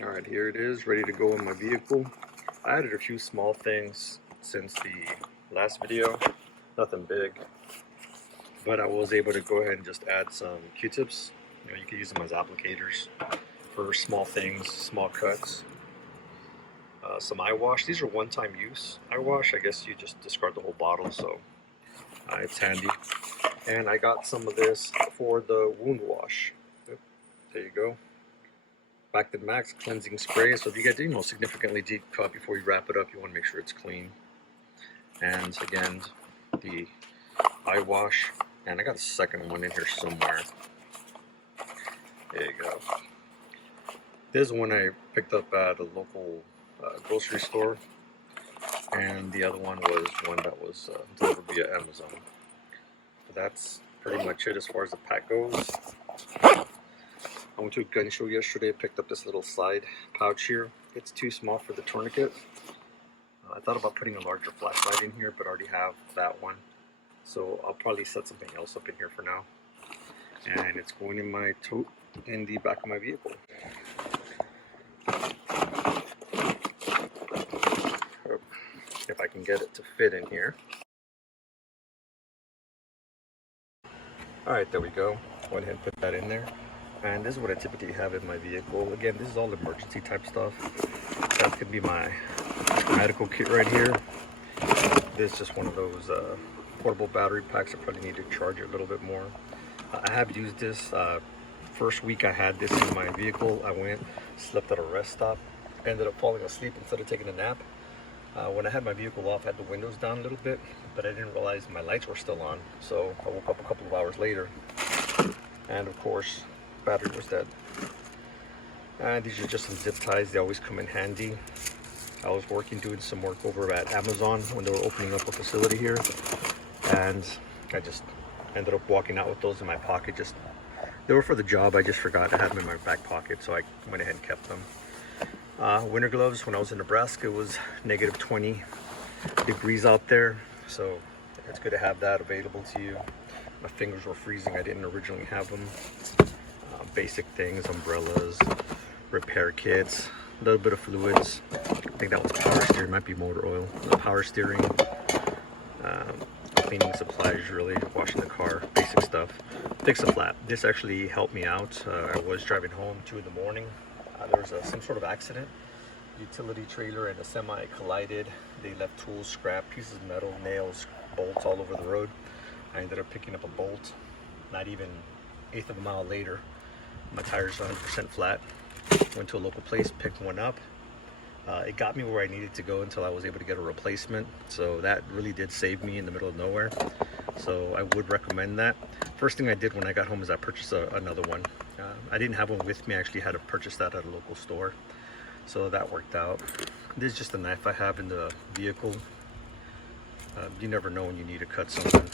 Alright, here it is, ready to go in my vehicle. I added a few small things since the last video, nothing big, but I was able to go ahead and just add some Q-tips. You can use them as applicators for small things, small cuts. Some eye wash. These are one-time use eye wash. I guess you just discard the whole bottle, so it's handy. And I got some of this for the wound wash. Yep, there you go. Bactin Max cleansing spray. So if you get significantly deep cut before you wrap it up, you want to make sure it's clean. And again, the eye wash. And I got a second one in here somewhere. There you go. This one I picked up at a local grocery store, and the other one was one that was delivered via Amazon. But that's pretty much it as far as the pack goes. I went to a gun show yesterday, picked up this little side pouch here. It's too small for the tourniquet. I thought about putting a larger flashlight in here, but I already have that one. So I'll probably set something else up in here for now. And it's going in my tote in the back of my vehicle. If I can get it to fit in here. Alright, there we go. Went ahead and put that in there. And this is what I typically have in my vehicle. Again, this is all emergency type stuff. That could be my medical kit right here. This is just one of those portable battery packs. I probably need to charge it a little bit more. I have used this. First week I had this in my vehicle, I slept at a rest stop, ended up falling asleep instead of taking a nap. When I had my vehicle off, I had the windows down a little bit, but I didn't realize my lights were still on. So I woke up a couple of hours later, and of course, battery was dead. And these are just some zip ties. They always come in handy. I was doing some work over at Amazon when they were opening up a facility here, and I just ended up walking out with those in my pocket. They were for the job. I just forgot I had them in my back pocket, so I went ahead and kept them. Winter gloves. When I was in Nebraska, it was negative 20 degrees out there, so it's good to have that available to you. My fingers were freezing. I didn't originally have them. Basic things, umbrellas, repair kits, a little bit of fluids. I think that was power steering, might be motor oil. Power steering, cleaning supplies, really, washing the car, basic stuff. Fix a flat. This actually helped me out. I was driving home 2 in the morning. There was some sort of accident. Utility trailer and a semi collided. They left tools, scrap, pieces of metal, nails, bolts all over the road. I ended up picking up a bolt. Not even 1/8 of a mile later, my tires are 100% flat. Went to a local place, picked one up. It got me where I needed to go until I was able to get a replacement. So that really did save me in the middle of nowhere. So I would recommend that. First thing I did when I got home is I purchased another one. I didn't have one with me. I actually had to purchase that at a local store. So that worked out. This is just a knife I have in the vehicle. You never know when you need to cut something.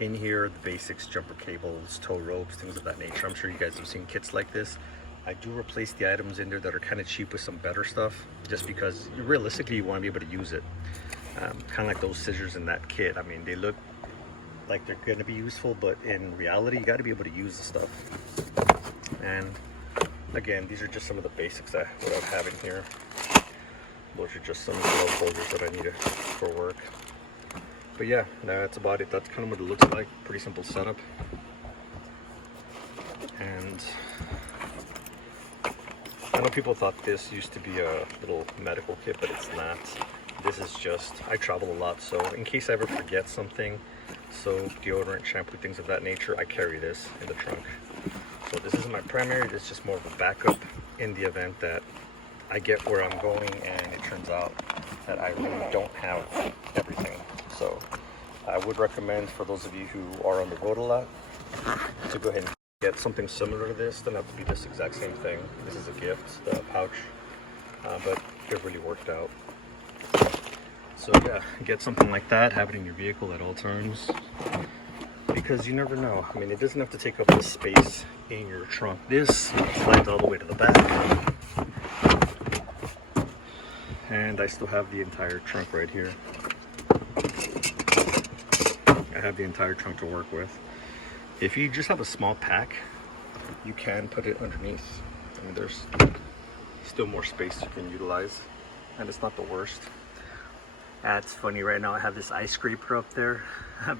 In here, the basics, jumper cables, tow ropes, things of that nature. I'm sure you guys have seen kits like this. I do replace the items in there that are kind of cheap with some better stuff, just because realistically you want to be able to use it. Kind of like those scissors in that kit. I mean, they look like they're going to be useful, but in reality, you got to be able to use the stuff. And again, these are just some of the basics that what I have in here. Those are just some glove holders that I need for work. But yeah, that's about it. That's kind of what it looks like. Pretty simple setup. And I know people thought this used to be a little medical kit, but it's not. This is just, I travel a lot, so in case I ever forget something, soap, deodorant, shampoo, things of that nature, I carry this in the trunk. So this isn't my primary, it's just more of a backup in the event that I get where I'm going and it turns out that I really don't have everything. So I would recommend for those of you who are on the road a lot to go ahead and get something similar to this. Doesn't have to be this exact same thing. This is a gift, the pouch, but it really worked out. So yeah, get something like that, have it in your vehicle at all times, because you never know. I mean, it doesn't have to take up the space in your trunk. This slides all the way to the back, and I still have the entire trunk right here. I have the entire trunk to work with. If you just have a small pack, you can put it underneath. I mean, there's still more space you can utilize, and it's not the worst. That's funny, right now I have this ice scraper up there,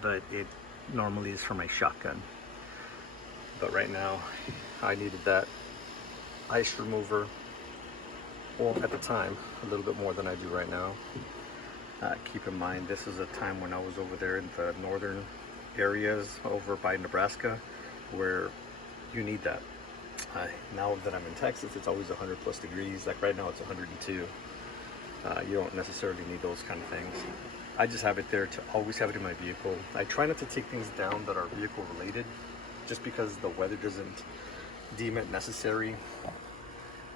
but it normally is for my shotgun. But right now I needed that ice remover, well, at the time a little bit more than I do right now. Keep in mind, this is a time when I was over there in the northern areas over by Nebraska, where you need that. Now that I'm in Texas, it's always 100 plus degrees. Like right now it's 102. You don't necessarily need those kind of things. I just have it there to always have it in my vehicle. I try not to take things down that are vehicle related, just because the weather doesn't deem it necessary.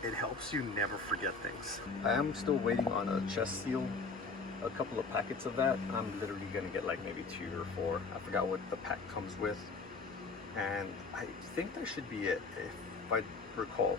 It helps you never forget things. I am still waiting on a chest seal, a couple of packets of that. I'm literally gonna get like maybe 2 or 4. I forgot what the pack comes with. And I think that should be it, if I recall.